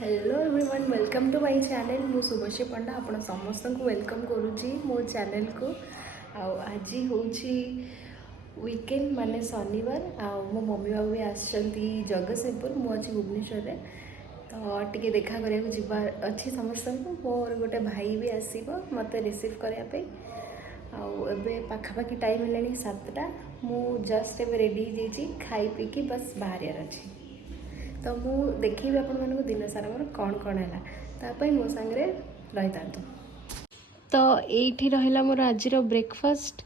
Hello everyone welcome to my channel मु शुभश्री पंडा आपण समस्त को वेलकम करुँची मो चैनल को आज हूँ वीकेंड माने शनिवार मो मम्मी बाबू भी आसछंती जगतसिंहपुर मुझे भुवनेश्वर तो टिके देखा करिया जीवार अच्छी समस्त को मोर गोटे भाई भी आसब मत रिसीव करने आबे पाखापाखि टाइम है 7टा मु जस्ट एवं रेडी खाई पीकी बस बाहर अच्छी तो मु देखी आपण मानक दिन सारा मोर कौन कौन है तापाई मो सांगे रही था तो ये रहा मोर आज ब्रेकफास्ट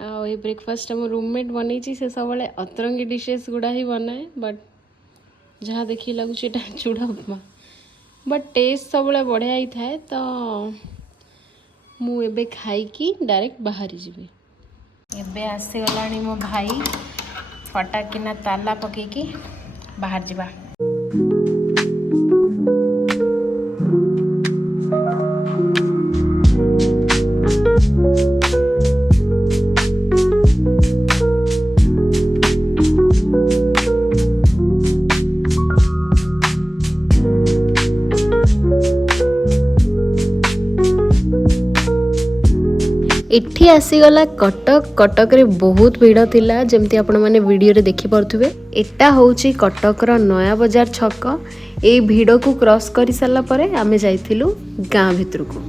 ये ब्रेकफास्ट मो रूममेट बनई से सब अतरंगी डिशेस गुड़ा ही बनाए बट जहाँ देखी लगुच चूड़ा उपमा बट टेस्ट सब बढ़िया ही थाए तो मुझे खाई डायरेक्ट बाहरी जी एबे आसीगला मो भाई फटाकिना ताला पकईकी बाहर जावा इठी आसीगला कटक रे बहुत भीड़ थिला जमती आपण माने वीडियो रे देखि परथुबे एटा होउची कटक रो नया बाजार छक ए भीड़ को क्रॉस करि साला परे आमे जाइथिलु गां भितर को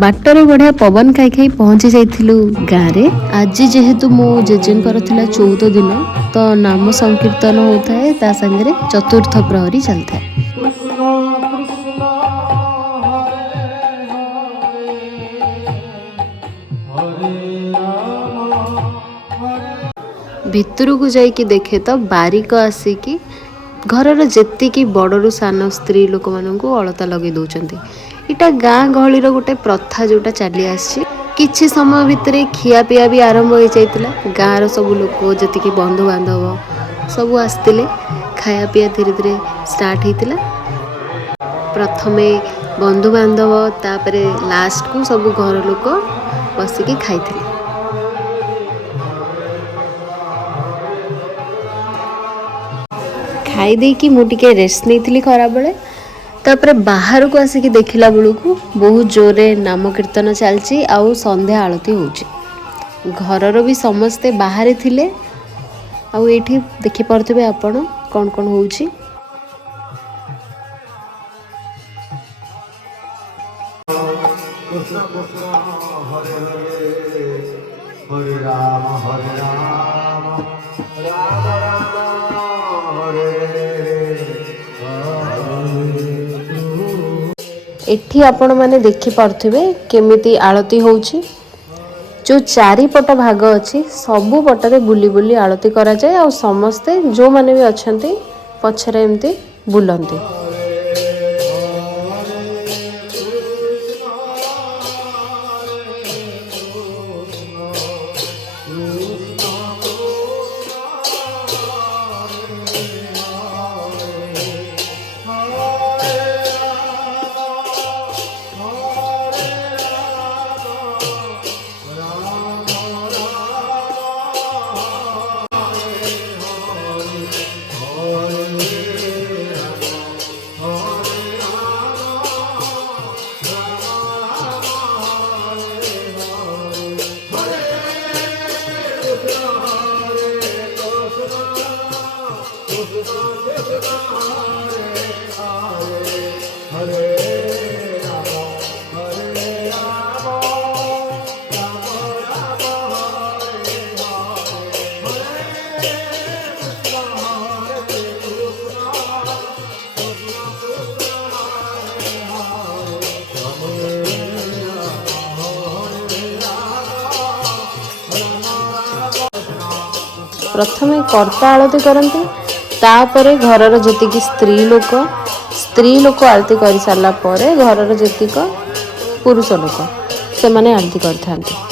बाटर बढ़िया पवन खाई खाई पहुंची जाइथिलु गां रे आज जेहेतु मो जेजेन कर थिला 14 दिन तो नाम संकीर्तन होता है ता संगे चतुर्थ प्रहरी चलता है भितर को जाइए देखे तो बारिक आसिकी घरर जेतिकी बड़रू सान स्त्री लोक मानू अलता लगे दौरान इटा गाँ गहली गोटे प्रथा जोटा चली आसी किछि समय भितर खिया पिया भी आरंभ हो जाइतिला गाँर सब लोक जी बंधु बांधव सब आसते खाया पिया धीरे धीरे स्टार्ट होता प्रथमे बंधु बांधव तापर लास्ट को सब घर लोक बसिकी खाई खाई देकी मुझे रेस्ट नहीं खरा बेले तापर बाहर को आसिक देखला बेलू को बहुत जोरे नाम कीर्तन चलची आउ संध्या आलती होची घरर भी समस्ते बाहर थिले आउ एठी देखि परथबे आपण कौन कौन होची कृष्ण कृष्ण हरे हरे राम राम राम हरे एठी आपण माने देखि परथबे केमिति आलती होची जो चारिपट भाग अच्छी सबू पटरे बुली बुली आलती करा जाए और समस्ते जो माने भी अच्छंती पछरे एमती बुलंती प्रथमे कर्ता आलती करती तापरे घरर जेतिकी स्त्री लोक आलती कर सारा पर घरर जेतिक पुरुष लोक से माने आलती करथांती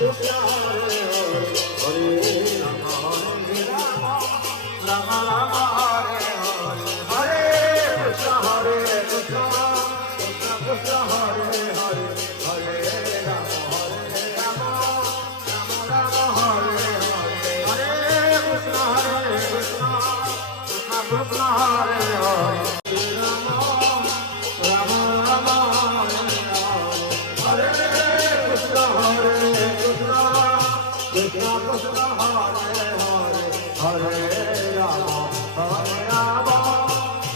Krishna Krishna Hare Hare Hare Rama Hare Rama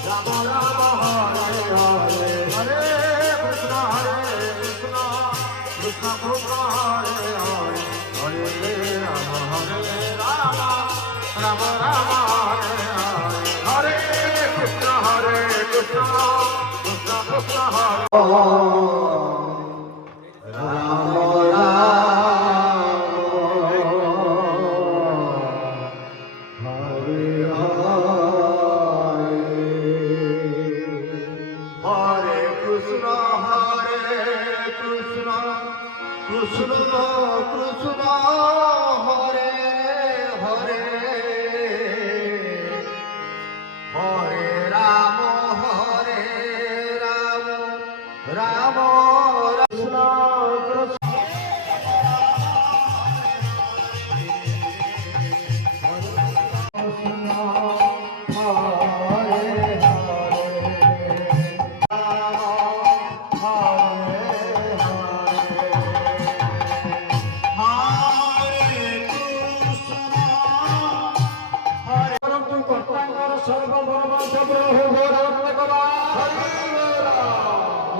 Rama Rama Hare Hare Hare Krishna Krishna Krishna Hare Hare Hare Rama Rama Rama Hare Hare Hare Krishna Krishna Krishna Krishna Hare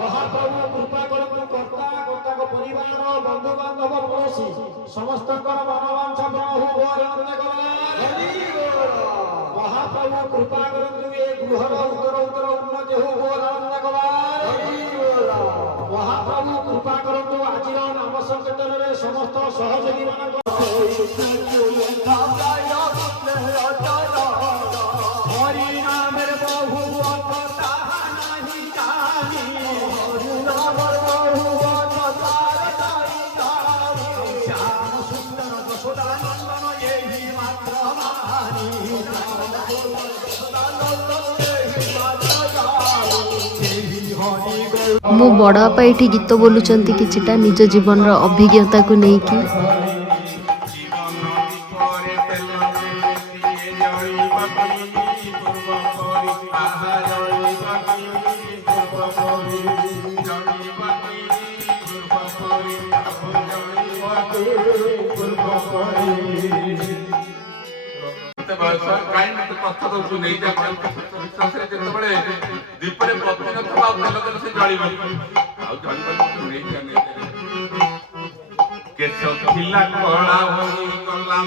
ମହାପ୍ରଭୁ କୃପା କରନ୍ତୁ କର୍ତ୍ତା କର୍ତ୍ତାଙ୍କ ପରିବାର ବନ୍ଧୁ ବାନ୍ଧବ ପଡ଼ୋଶୀ ସମସ୍ତଙ୍କର ମନୋବାଞ୍ଛା ପ୍ରଭୁ ମହାପ୍ରଭୁ କୃପା କରନ୍ତୁ ଏ ଗୃହର ଉତ୍ତର ଉନ୍ନତି ହଉ ମହାପ୍ରଭୁ କୃପା କରନ୍ତୁ ଆଜିର ନାମ ସଂକୀର୍ତ୍ତନରେ ସମସ୍ତ ସହଯୋଗୀ ମାନଙ୍କ ହରି ନାମରେ ବହୁ मो बड़ बापा ये गीत बोलुंट किछिटा निज जीवन अभिज्ञता को लेकिन दीपरे पत्नी नथवा तेल तेल से जळीबो केश खिला कळा होई गला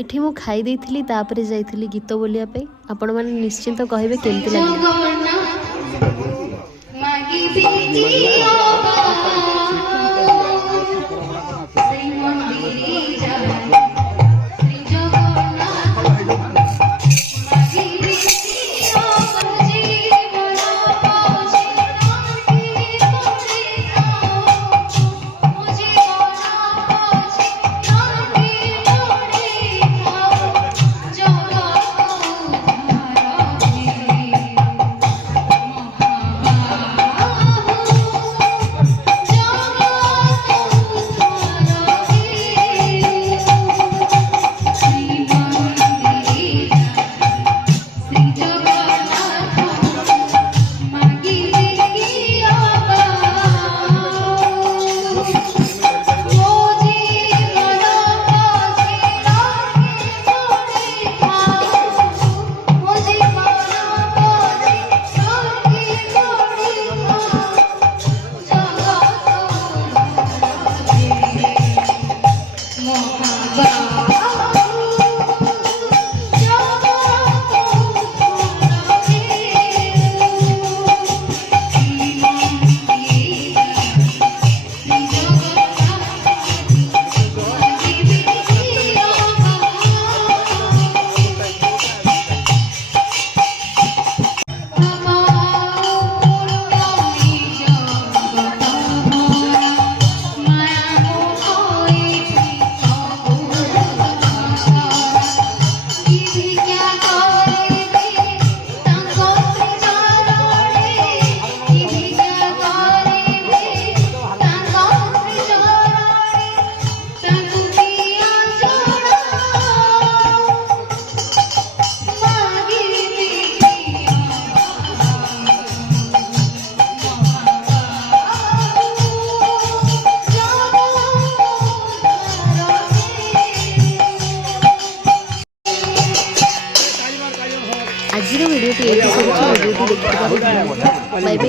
इठी मु खाई देइथिली तापरे जाइथिली गीत बोलिया पे आपण माने निश्चिंत कहबे केमति लागला। ଆଜିର ଭିଡ଼ିଓଟି ଏଇଠି ସରୁଛି। ଭିଡ଼ିଓଟି ଦେଖିଥିବାରୁ ଧନ୍ୟବାଦ। ବାଇ ବାଇ।